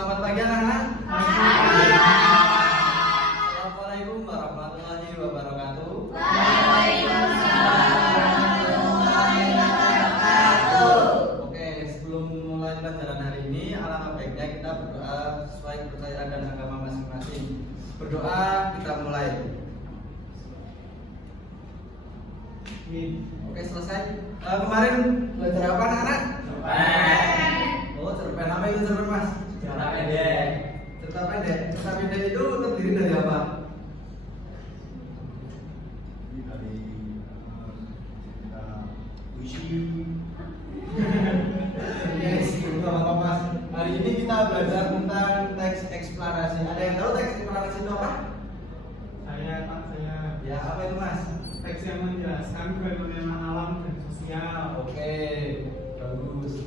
selamat pagi anak-anak. Assalamualaikum warahmatullahi wabarakatuh. Oke, sebelum mulai pelajaran hari ini, alangkah baiknya kita berdoa sesuai kepercayaan dan agama masing-masing. Berdoa, kita mulai. Oke, selesai. Kemarin belajar apa anak-anak? Oh, cerpen. Apa itu cerpen, Mas? Cerita pendek. Cerita pendek. Cerita pendek itu terdiri dari apa? Ini dari cerita puisi. Yes, apa Mas? Hari ini kita belajar tentang teks eksplanasi. Ada yang tahu teks eksplanasi itu apa? Saya. Ya, apa itu Mas? Teks yang menjelaskan fenomena alam dan sosial. Oke, bagus.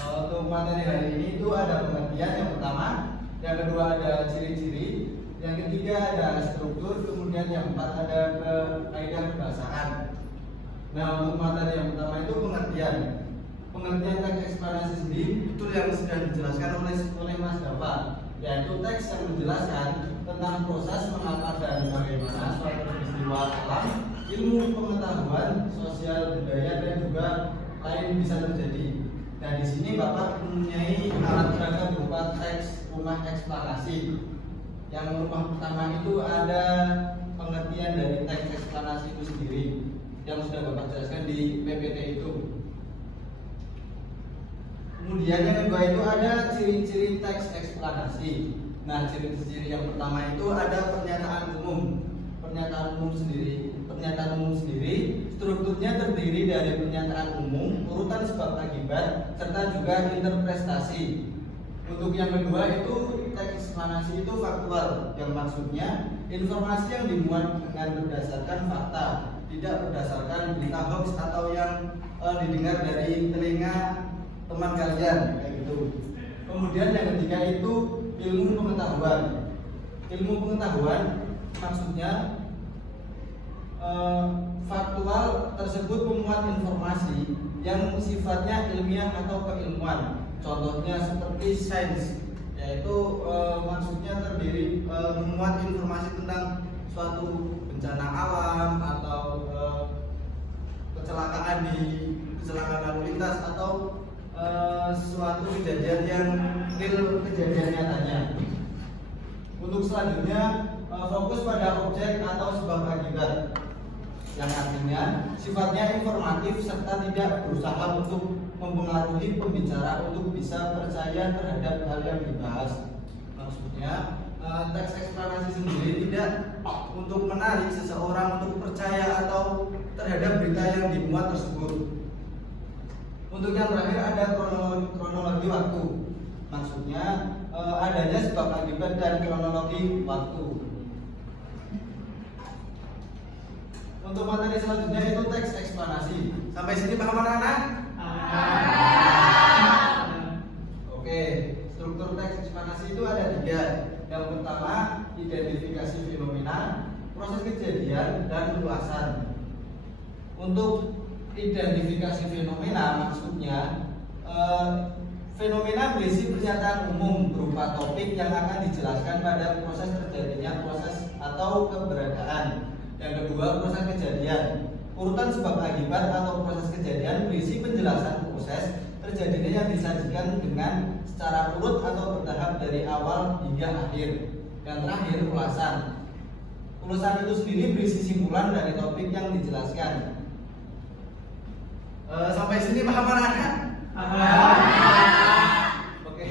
Untuk materi hari ini itu ada pengertian yang pertama, yang kedua ada ciri-ciri, yang ketiga ada struktur, kemudian yang keempat ada kaidah kebahasaan. Nah, untuk materi yang pertama itu pengertian. Pengertian teks eksplanasi sendiri itu yang sudah dijelaskan oleh Mas Dava, yaitu teks yang menjelaskan tentang proses mengapa dan bagaimana suatu peristiwa alam, ilmu pengetahuan, sosial, budaya dan juga lain bisa terjadi. Nah, di sini Bapak mempunyai alat peraga berupa teks rumah eksplanasi. Yang rumah pertama itu ada pengertian dari teks eksplanasi itu sendiri yang sudah Bapak jelaskan di PPT itu. Kemudian yang kedua itu ada ciri-ciri teks eksplanasi. Nah, ciri-ciri yang pertama itu ada pernyataan umum. Pernyataan umum sendiri strukturnya terdiri dari pernyataan umum, urutan sebab akibat, serta juga interpretasi. Untuk yang kedua itu teks eksplanasi itu faktual, yang maksudnya informasi yang dimuat dengan berdasarkan fakta, tidak berdasarkan berita hoax atau yang didengar dari telinga teman kalian kayak gitu. Kemudian yang ketiga itu ilmu pengetahuan. Ilmu pengetahuan maksudnya faktual tersebut memuat informasi yang sifatnya ilmiah atau keilmuan. Contohnya seperti sains, yaitu maksudnya terdiri memuat informasi tentang suatu bencana alam atau kecelakaan lalu lintas atau suatu kejadian yang real, kejadian nyatanya. Untuk selanjutnya fokus pada objek atau sebab akibat, yang artinya sifatnya informatif serta tidak berusaha untuk mempengaruhi pembicara untuk bisa percaya terhadap hal yang dibahas. Maksudnya teks eksplanasi sendiri tidak untuk menarik seseorang untuk percaya atau terhadap berita yang dimuat tersebut. Untuk yang terakhir ada kronologi waktu. Maksudnya adanya sebab akibat dan kronologi waktu. Untuk materi selanjutnya itu teks eksplanasi. Sampai sini paham anak-anak? Oke, struktur teks eksplanasi itu ada 3. Yang pertama, identifikasi fenomena, proses kejadian, dan ulasan. Untuk identifikasi fenomena maksudnya fenomena berisi pernyataan umum berupa topik yang akan dijelaskan pada proses terjadinya proses atau keberadaan. Yang kedua, proses kejadian. Urutan sebab akibat atau proses kejadian berisi penjelasan proses terjadinya yang disajikan dengan secara urut atau bertahap dari awal hingga akhir. Dan terakhir, ulasan. Ulasan itu sendiri berisi simpulan dari topik yang dijelaskan. Sampai sini paham anak-anak? Oke,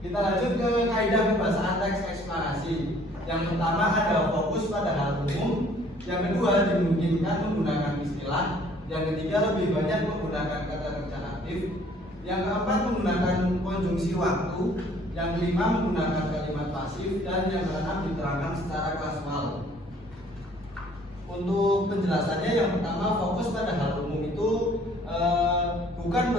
kita lanjut ke kaidah kebahasaan teks eksplanasi. Yang pertama ada fokus pada hal umum. Yang kedua dimungkinkan menggunakan istilah. Yang ketiga lebih banyak menggunakan kata kerja aktif. Yang keempat menggunakan konjungsi waktu. Yang kelima menggunakan kalimat pasif. Dan yang keenam diterangkan secara kasual. Untuk penjelasannya yang pertama fokus pada hal umum itu bukan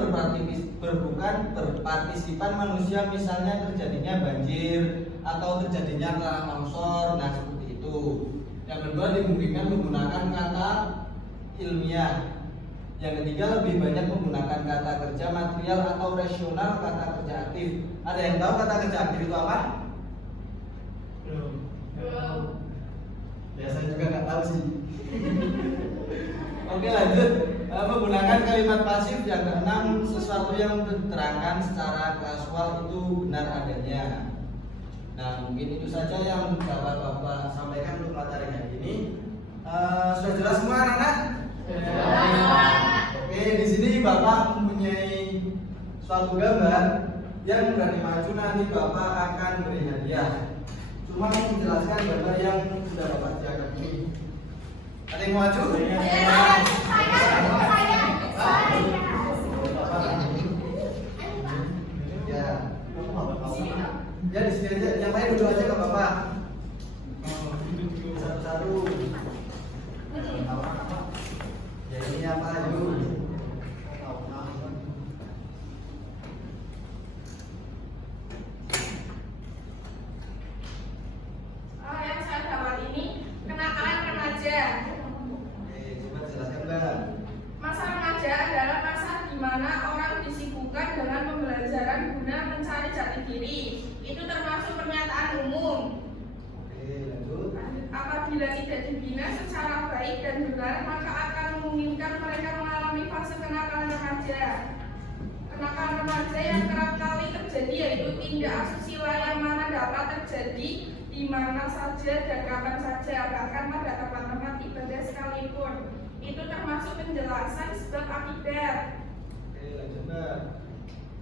berpartisipan manusia, misalnya terjadinya banjir atau terjadinya tanah longsor, nah seperti itu. Yang kedua dimungkinkan menggunakan kata ilmiah. Yang ketiga, lebih banyak menggunakan kata kerja material atau rasional kata kerja aktif. Ada yang tahu kata kerja aktif itu apa? Belum. Ya saya juga nggak tahu sih. Oke lanjut. Menggunakan kalimat pasif yang keenam, sesuatu yang diterangkan secara kasual itu benar adanya. Nah mungkin itu saja yang dapat Bapak sampaikan untuk materi hari ini. Sudah jelas semua anak-anak? Oke, di sini Bapak mempunyai suatu gambar yang berani maju, nanti Bapak akan beri hadiah. Cuma menjelaskan gambar yang sudah Bapak sediakan ini. Ada yang mau maju? Ya di sini aja, yang lain duduk aja ke Bapak. Oh, itu dulu. Satu-satu. Ya ini apa yuk? Yang saya dapat ini kenakalan remaja. Oke, coba jelaskan Mbak. Masa remaja adalah masa di mana orang disibukkan dengan pembelajaran guna mencari jati diri. Itu termasuk pernyataan umum. Oke, lanjut. Apabila tidak dibina secara baik dan benar, maka akan memungkinkan mereka mengalami fase kenakalan remaja. Kenakalan remaja yang kerap kali terjadi yaitu tindak asusila yang mana dapat terjadi di mana saja dan kapan saja, bahkan pada tempat-tempat ibadah sekalipun. Itu termasuk penjelasan sebab akibat. Oke, lanjut Mbak.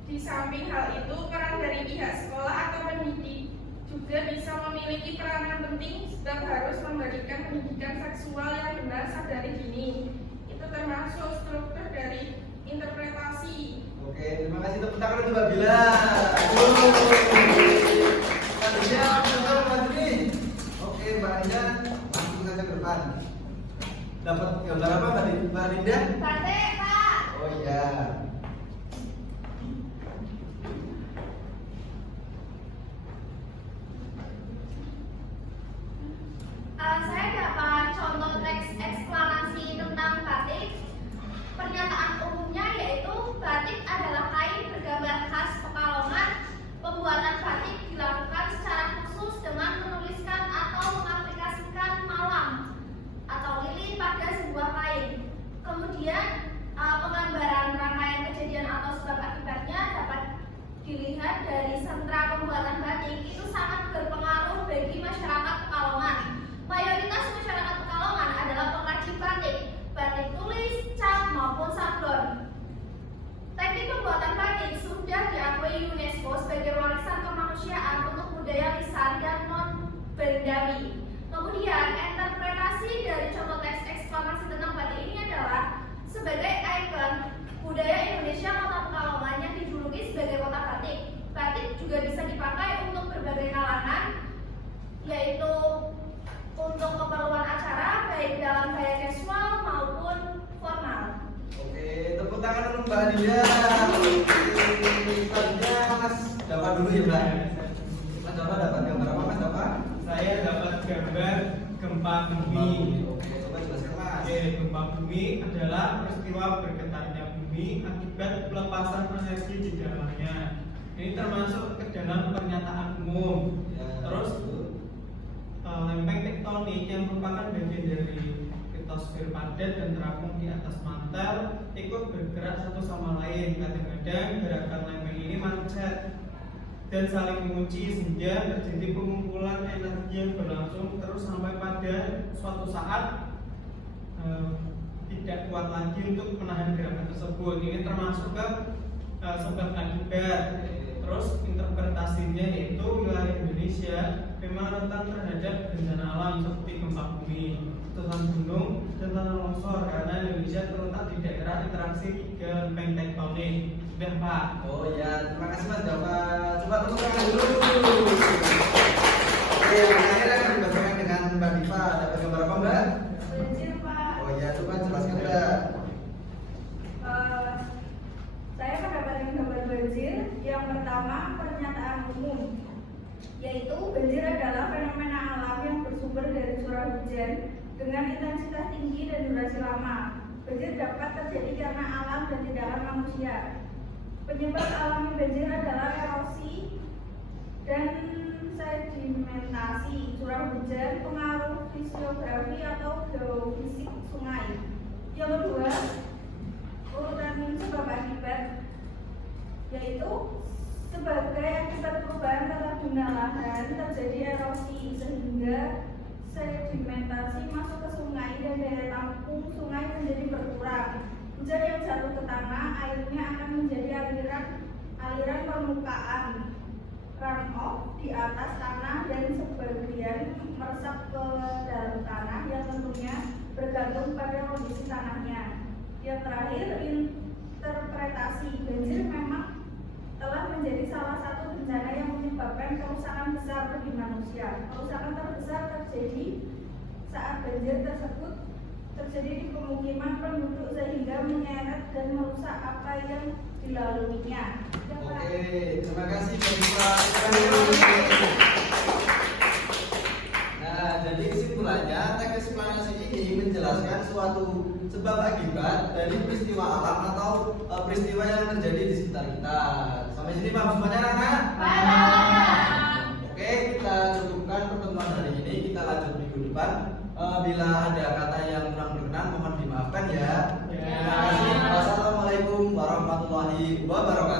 Di samping hal itu, peran dari pihak sekolah atau pendidik juga bisa memiliki peranan penting sebab harus memberikan pendidikan seksual yang benar sadari dini. Itu termasuk struktur dari interpretasi. Oke, terima kasih tepuk tangan untuk Mbak Bila. Selanjutnya betul Mbak nih. Oke, Mbak Linda langsung saja ke depan. Dapat gambar apa Mbak Linda? Batik, Pak. Oh iya. Saya dapat contoh teks eksplanasi tentang batik. Pernyataan umumnya yaitu batik adalah kain bergambar khas Pekalongan. Pembuatan batik dilakukan secara khusus dengan menuliskan atau mengaplikasikan malam atau lilin pada sebuah kain. Kemudian penggambaran rangkaian kejadian atau sebab akibatnya dapat dilihat dari sentra pembuatan batik. Itu sangat berpengaruh bagi masyarakat Pekalongan. Mayoritas masyarakat Pekalongan adalah pengrajin batik, batik tulis, cat maupun sablon. Teknik pembuatan batik sudah diakui UNESCO sebagai warisan kemanusiaan untuk budaya lisan dan non-bendawi. Kemudian, interpretasi dari contoh teks eksplanasi tentang batik ini adalah sebagai ikon budaya Indonesia kota Pekalongan yang dijuluki sebagai kota batik. Batik juga bisa dipakai untuk berbagai kalangan, yaitu untuk keperluan acara baik dalam gaya casual maupun formal. Oke, tepuk tangan untuk Mbak Dia. Selanjutnya Mas Dava dulu ya Mbak. Mas Dava dapat gambar apa Mas Dava? Saya dapat gambar gempa bumi. Oke, coba jelaskan Mas. Oke, gempa bumi adalah peristiwa bergetarnya bumi akibat pelepasan energi di dalamnya. Ini termasuk ke dalam pernyataan umum. Ya, Terus betul. lempeng tektonik yang merupakan bagian dari litosfer padat dan terapung di atas mantel ikut bergerak satu sama lain. Kadang-kadang gerakan lempeng ini manjat dan saling mengunci sehingga terjadi pengumpulan energi yang berlangsung terus sampai pada suatu saat tidak kuat lagi untuk menahan gerakan tersebut. Ini termasuk ke sebab akibat. Terus interpretasinya yaitu wilayah Indonesia memang rentan terhadap bencana alam seperti gempa bumi, letusan gunung, dan tanah longsor karena Indonesia terletak di daerah interaksi tiga lempeng tektonik. Sudah Pak. Oh ya, terima kasih Mas Dava. Coba tepuk tangan dulu. Oke, yang terakhir akan dibacakan dengan Mbak Diva. Dapat gambar apa Mbak? Banjir, Pak. Oh ya, coba jelaskan Mbak. Saya mendapatkan gambar banjir. Yang pertama, pernyataan umum, yaitu banjir adalah fenomena alam yang bersumber dari curah hujan dengan intensitas tinggi dan durasi lama. Banjir dapat terjadi karena alam dan tindakan manusia. Penyebab alami banjir adalah erosi dan sedimentasi, curah hujan, pengaruh fisiografi atau geofisik sungai. Yang kedua, urutan sebab akibat, yaitu sebagai akibat perubahan tata guna lahan terjadi erosi sehingga sedimentasi masuk ke sungai dan daya tampung sungai menjadi berkurang. Hujan yang jatuh ke tanah, airnya akan menjadi aliran permukaan runoff di atas tanah dan sebagian meresap ke dalam tanah yang tentunya bergantung pada kondisi tanahnya. Yang terakhir, interpretasi. Banjir memang telah menjadi salah satu bencana yang menyebabkan kerusakan besar bagi manusia. Kerusakan terbesar terjadi saat banjir tersebut terjadi di pemukiman penduduk sehingga menyeret dan merusak apa yang dilaluinya. Oke, terima kasih Bapak. Nah, jadi kesimpulannya teks eksplanasi ini menjelaskan suatu sebab akibat dari peristiwa alam atau peristiwa yang terjadi di sekitar kita. Sampai sini paham semuanya, anak-anak? Oke, kita cukupkan pertemuan hari ini. Kita lanjut minggu depan. Bila ada kata yang kurang berkenan, mohon dimaafkan ya. Terima kasih. Wassalamualaikum warahmatullahi wabarakatuh.